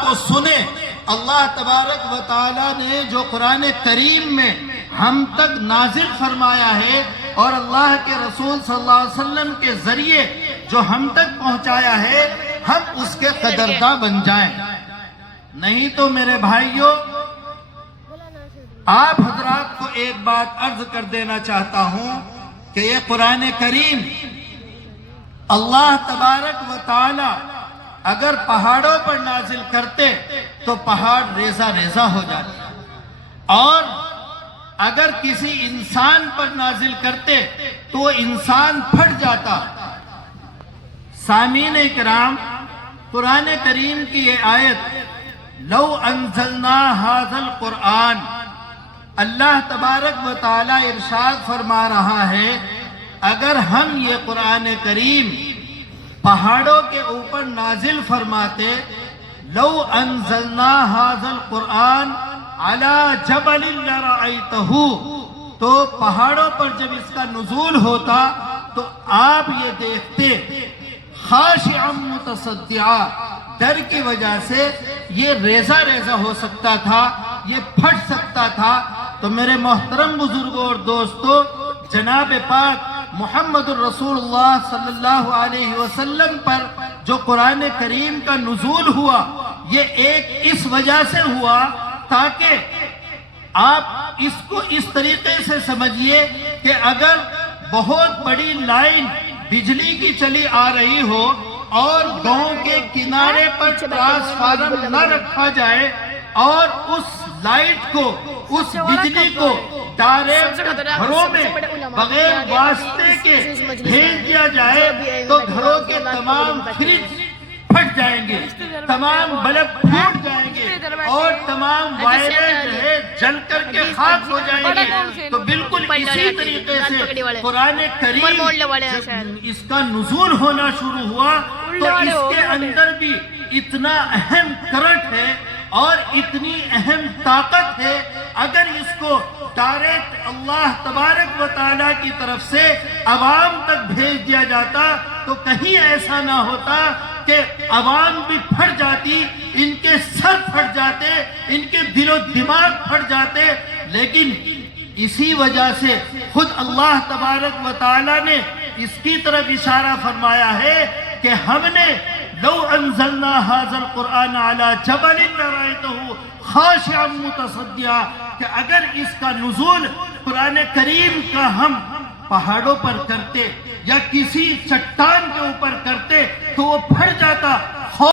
کو سنے۔ اللہ تبارک و تعالیٰ نے جو قرآن کریم میں ہم تک نازل فرمایا ہے اور اللہ کے رسول صلی اللہ علیہ وسلم کے ذریعے جو ہم تک پہنچایا ہے، ہم اس کے قدرداں بن جائیں۔ نہیں تو میرے بھائیوں، آپ حضرات کو ایک بات عرض کر دینا چاہتا ہوں کہ یہ قرآن کریم اللہ تبارک و تعالی اگر پہاڑوں پر نازل کرتے تو پہاڑ ریزہ ریزہ ہو جاتے، اور اگر کسی انسان پر نازل کرتے تو وہ انسان پھٹ جاتا۔ سامعین اکرام، قرآن کریم کی یہ آیت لو انزلنا ھذا القرآن، اللہ تبارک و تعالی ارشاد فرما رہا ہے اگر ہم یہ قرآن کریم پہاڑوں کے اوپر نازل فرماتے، لو انزلنا ھذا القرآن علی جبل لرأیتہ، تو پہاڑوں پر جب اس کا نزول ہوتا تو آپ یہ دیکھتے خاشعا متصدعا، ڈر کی وجہ سے یہ ریزہ ریزہ ہو سکتا تھا، یہ پھٹ سکتا تھا۔ تو میرے محترم بزرگوں اور دوستو، جناب پاک محمد الرسول اللہ صلی اللہ علیہ وسلم پر جو قرآن کریم کا نزول ہوا، یہ ایک اس وجہ سے ہوا تاکہ آپ اس کو اس طریقے سے سمجھیے کہ اگر بہت بڑی لائن بجلی کی چلی آ رہی ہو اور گاؤں کے کنارے پر ٹرانسفارم نہ رکھا جائے اور اس لائٹ کو، اس بجلی کو ڈائریکٹ گھروں میں بغیر واسطے کے بھیج دیا جائے تو گھروں کے تمام فریج پھٹ جائیں گے، تمام بلب پھوٹ جائیں گے اور تمام وائریں جو ہے جل کر کے خاک ہو جائیں گے۔ تو بالکل اسی طریقے سے قرآن کریم جب اس کا نزول ہونا شروع ہوا تو اس کے اندر بھی اتنا اہم کرنٹ ہے اور اتنی اہم طاقت ہے، اگر اس کو ڈائریکٹ اللہ تبارک و تعالیٰ کی طرف سے عوام تک بھیج دیا جاتا تو کہیں ایسا نہ ہوتا کہ عوام بھی پھٹ جاتی، ان کے سر پھٹ جاتے، ان کے دل و دماغ پھٹ جاتے۔ لیکن اسی وجہ سے خود اللہ تبارک و تعالیٰ نے اس کی طرف اشارہ فرمایا ہے کہ ہم نے لو انزلنا ھذا القرآن علی جبل لرأیتہ خاشعا متصدعا، کہ اگر اس کا نزول قرآن کریم کا ہم پہاڑوں پر کرتے یا کسی چٹان کے اوپر کرتے تو وہ پھٹ جاتا،